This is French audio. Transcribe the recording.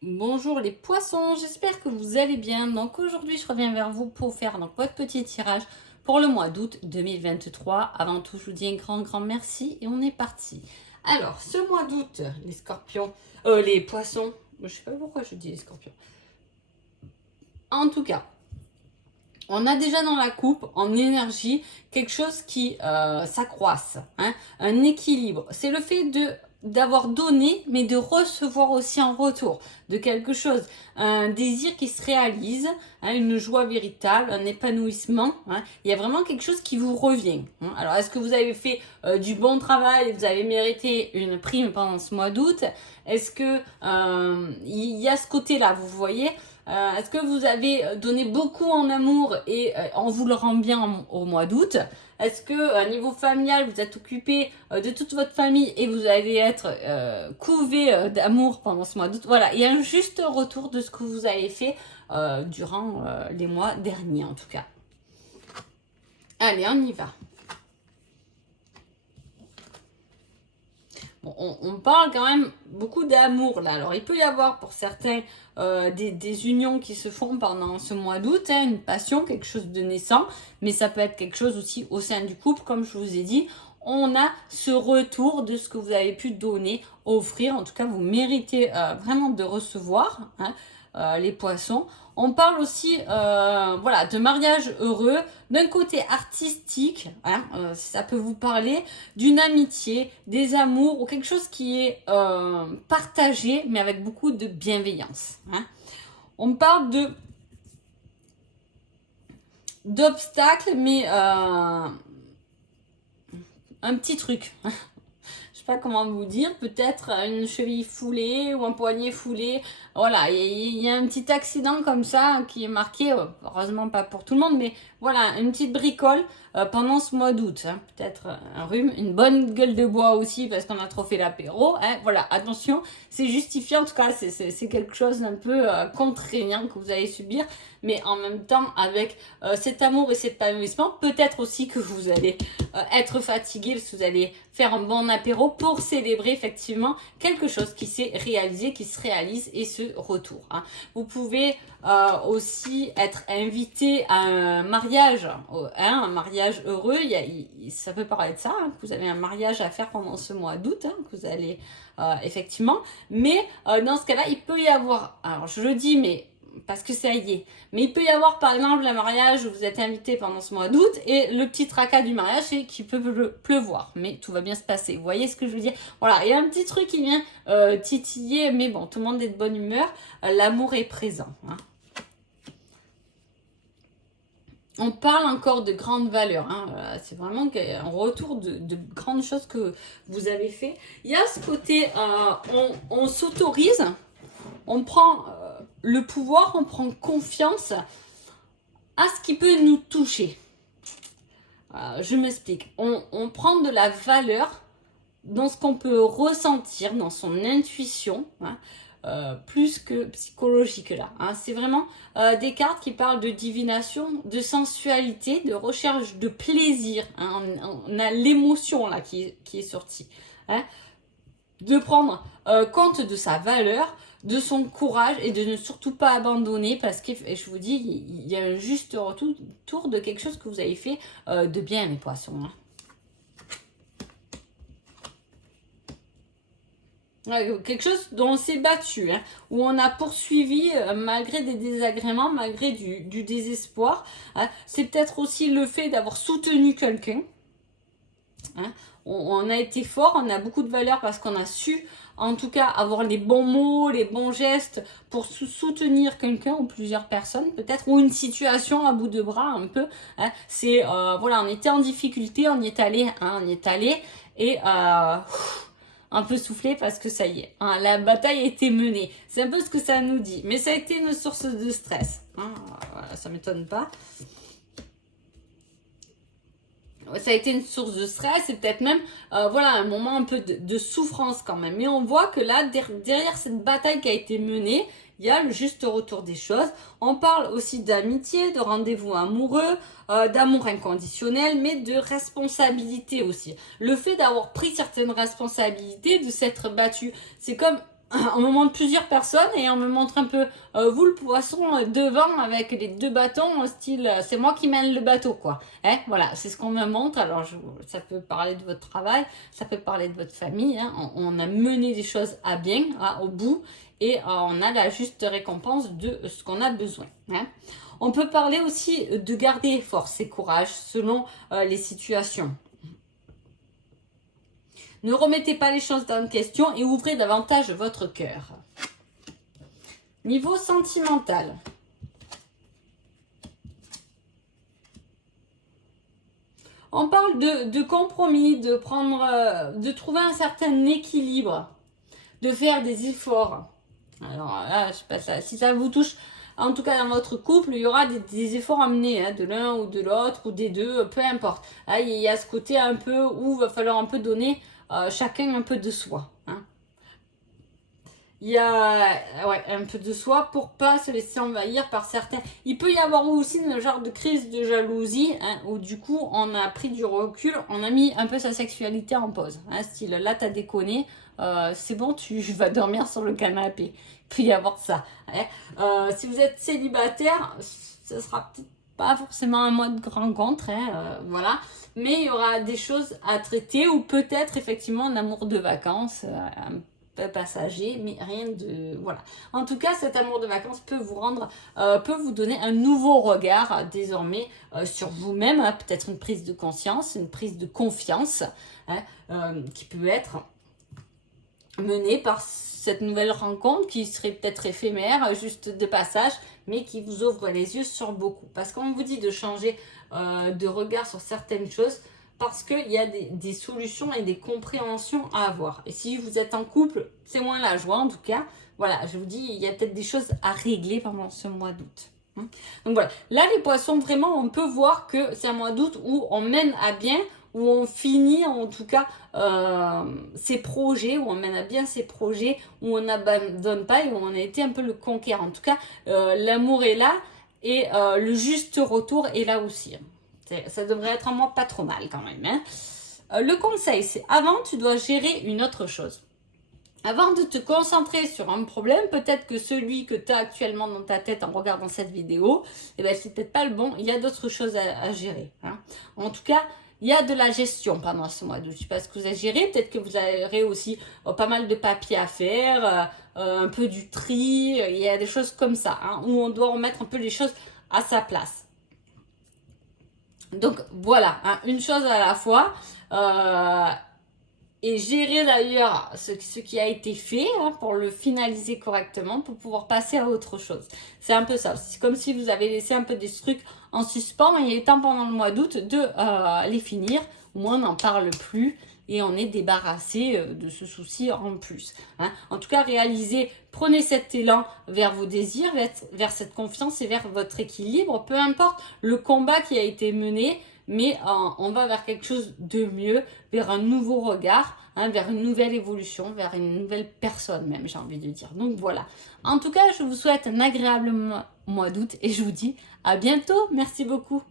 Bonjour les poissons, j'espère que vous allez bien. Donc aujourd'hui, je reviens vers vous pour faire votre petit tirage pour le mois d'août 2023. Avant tout, je vous dis un grand merci et on est parti. Alors, ce mois d'août, les scorpions, les poissons, je sais pas pourquoi je dis les scorpions. En tout cas, on a déjà dans la coupe, en énergie, quelque chose qui s'accroisse, hein, un équilibre. C'est le fait d'avoir donné, mais de recevoir aussi en retour de quelque chose, un désir qui se réalise, hein, une joie véritable, un épanouissement. Hein. Il y a vraiment quelque chose qui vous revient. Hein. Alors, est-ce que vous avez fait du bon travail et vous avez mérité une prime pendant ce mois d'août? Est-ce que il y a ce côté-là, vous voyez? Est-ce que vous avez donné beaucoup en amour et on vous le rend bien au mois d'août? Est-ce que niveau familial, vous êtes occupé de toute votre famille et vous allez être couvé d'amour pendant ce mois d'août? Voilà, il y a un juste retour de ce que vous avez fait durant les mois derniers en tout cas. Allez, on y va. Bon, on parle quand même beaucoup d'amour là. Alors il peut y avoir pour certains des unions qui se font pendant ce mois d'août, hein, une passion, quelque chose de naissant, mais ça peut être quelque chose aussi au sein du couple, comme je vous ai dit. On a ce retour de ce que vous avez pu donner, offrir. En tout cas, vous méritez vraiment de recevoir, hein, les poissons. On parle aussi voilà, de mariage heureux, d'un côté artistique, hein, si ça peut vous parler, d'une amitié, des amours ou quelque chose qui est partagé mais avec beaucoup de bienveillance. Hein. On parle d'obstacles mais un petit truc. Je sais pas comment vous dire, peut-être une cheville foulée ou un poignet foulé. Voilà, il y a un petit accident comme ça qui est marqué, heureusement pas pour tout le monde, mais voilà, une petite bricole pendant ce mois d'août. Hein. Peut-être un rhume, une bonne gueule de bois aussi parce qu'on a trop fait l'apéro. Hein. Voilà, attention, c'est justifié, en tout cas, c'est quelque chose d'un peu contraignant que vous allez subir, mais en même temps, avec cet amour et cet épanouissement, peut-être aussi que vous allez être fatigué parce que vous allez faire un bon apéro pour célébrer effectivement quelque chose qui s'est réalisé, qui se réalise et ce retour. Hein. Vous pouvez aussi être invité à un mariage, hein, un mariage heureux. Ça peut parler de ça, hein, que vous avez un mariage à faire pendant ce mois d'août, hein, que vous allez effectivement. Mais dans ce cas-là, il peut y avoir, alors je le dis, mais parce que ça y est. Mais il peut y avoir par exemple un mariage où vous êtes invité pendant ce mois d'août et le petit tracas du mariage c'est qu'il peut pleuvoir. Mais tout va bien se passer. Vous voyez ce que je veux dire? Voilà, il y a un petit truc qui vient titiller, mais bon, tout le monde est de bonne humeur. L'amour est présent. Hein. On parle encore de grandes valeurs. Hein. C'est vraiment un retour de grandes choses que vous avez fait. Il y a ce côté, on s'autorise, on prend le pouvoir, on prend confiance à ce qui peut nous toucher. Je m'explique. On prend de la valeur dans ce qu'on peut ressentir, dans son intuition, hein, plus que psychologique là. Hein. C'est vraiment des cartes qui parlent de divination, de sensualité, de recherche de plaisir. Hein. On a l'émotion là qui est sortie. Hein. De prendre compte de sa valeur, de son courage et de ne surtout pas abandonner parce que je vous dis, il y a un juste retour de quelque chose que vous avez fait de bien, mes poissons. Hein. Quelque chose dont on s'est battu, hein, où on a poursuivi malgré des désagréments, malgré du désespoir. Hein. C'est peut-être aussi le fait d'avoir soutenu quelqu'un. Hein. On a été fort, on a beaucoup de valeur parce qu'on a su, en tout cas, avoir les bons mots, les bons gestes pour soutenir quelqu'un ou plusieurs personnes, peut-être, ou une situation à bout de bras, un peu. Hein. C'est, voilà, on était en difficulté, on y est allé, hein, on y est allé, et un peu soufflé parce que ça y est, hein, la bataille a été menée. C'est un peu ce que ça nous dit, mais ça a été une source de stress. Hein, voilà, ça m'étonne pas. Ça a été une source de stress et peut-être même voilà, un moment un peu de souffrance quand même. Mais on voit que là, derrière cette bataille qui a été menée, il y a le juste retour des choses. On parle aussi d'amitié, de rendez-vous amoureux, d'amour inconditionnel, mais de responsabilité aussi. Le fait d'avoir pris certaines responsabilités, de s'être battu, c'est comme on me montre plusieurs personnes et on me montre un peu vous le poisson devant avec les deux bâtons style c'est moi qui mène le bateau quoi. Hein, voilà, c'est ce qu'on me montre. Alors ça peut parler de votre travail, ça peut parler de votre famille. Hein. On a mené des choses à bien, hein, au bout et on a la juste récompense de ce qu'on a besoin. Hein. On peut parler aussi de garder force et courage selon les situations. Ne remettez pas les choses en question et ouvrez davantage votre cœur. Niveau sentimental. On parle de compromis, de trouver un certain équilibre, de faire des efforts. Alors là, je sais pas si ça vous touche. En tout cas, dans votre couple, il y aura des efforts à mener, hein, de l'un ou de l'autre ou des deux, peu importe. Là, il y a ce côté un peu où il va falloir un peu donner chacun un peu de soi. Hein. Il y a un peu de soi pour pas se laisser envahir par certains. Il peut y avoir aussi un genre de crise de jalousie, hein, où du coup on a pris du recul, on a mis un peu sa sexualité en pause. Hein, style là t'as déconné, c'est bon, tu vas dormir sur le canapé. Il peut y avoir ça. Hein. Si vous êtes célibataire, ce sera peut-être pas forcément un mois de rencontre, hein, voilà. Mais il y aura des choses à traiter ou peut-être effectivement un amour de vacances, un peu passager, mais rien de... Voilà. En tout cas, cet amour de vacances peut vous rendre, peut vous donner un nouveau regard désormais sur vous-même, hein, peut-être une prise de conscience, une prise de confiance, hein, qui peut être menée par cette nouvelle rencontre qui serait peut-être éphémère, juste de passage, mais qui vous ouvre les yeux sur beaucoup. Parce qu'on vous dit de changer de regard sur certaines choses, parce qu'il y a des solutions et des compréhensions à avoir. Et si vous êtes en couple, c'est moins la joie en tout cas. Voilà, je vous dis, il y a peut-être des choses à régler pendant ce mois d'août. Donc voilà, là les poissons, vraiment, on peut voir que c'est un mois d'août où on mène à bien, où on finit en tout cas ses projets, où on mène à bien ses projets, où on n'abandonne pas et où on a été un peu le conquérant. En tout cas, l'amour est là et le juste retour est là aussi. Ça devrait être un mois pas trop mal quand même. Hein. Le conseil, c'est avant, tu dois gérer une autre chose. Avant de te concentrer sur un problème, peut-être que celui que tu as actuellement dans ta tête en regardant cette vidéo, eh ben, c'est peut-être pas le bon. Il y a d'autres choses à gérer. Hein. En tout cas, il y a de la gestion pendant ce mois d'août. Je sais pas ce que vous avez géré. Peut-être que vous aurez aussi pas mal de papiers à faire, un peu du tri. Il y a des choses comme ça, hein, où on doit remettre un peu les choses à sa place. Donc voilà, hein, une chose à la fois. Et gérer d'ailleurs ce qui a été fait, hein, pour le finaliser correctement, pour pouvoir passer à autre chose. C'est un peu ça. C'est comme si vous avez laissé un peu des trucs en suspens et il est temps pendant le mois d'août de les finir. Au moins on n'en parle plus et on est débarrassé de ce souci en plus. Hein. En tout cas, prenez cet élan vers vos désirs, vers cette confiance et vers votre équilibre. Peu importe le combat qui a été mené, mais on va vers quelque chose de mieux, vers un nouveau regard, hein, vers une nouvelle évolution, vers une nouvelle personne même, j'ai envie de dire. Donc voilà. En tout cas, je vous souhaite un agréable mois d'août et je vous dis à bientôt. Merci beaucoup.